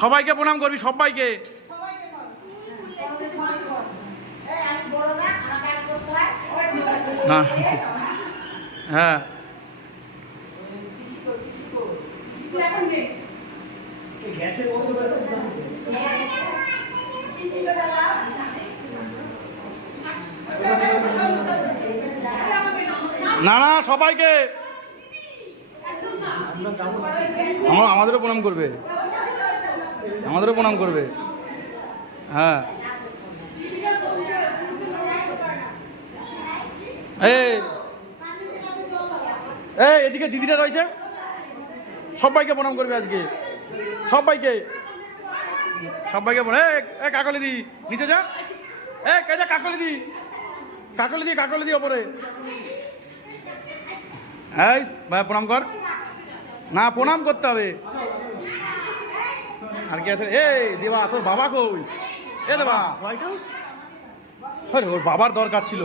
সবাইকে প্রণাম করবি, সবাইকে। না হ্যাঁ না না সবাইকে আমাদেরও প্রণাম করবে, আমাদেরও প্রণাম করবে। হ্যাঁ এই এদিকে দিদিরা রয়েছে, সবাইকে প্রণাম করবে আজকে, সবাইকে সবাইকে কাকলি দি নিচে যা, যা কাকলি দি, কাকলি দি ওপরে। এই ভাই প্রণাম কর, না প্রণাম করতে হবে। আর কি আছে? এই দেবা, তোর বাবা কই? এ দেবা, ওর বাবার দরকার ছিল।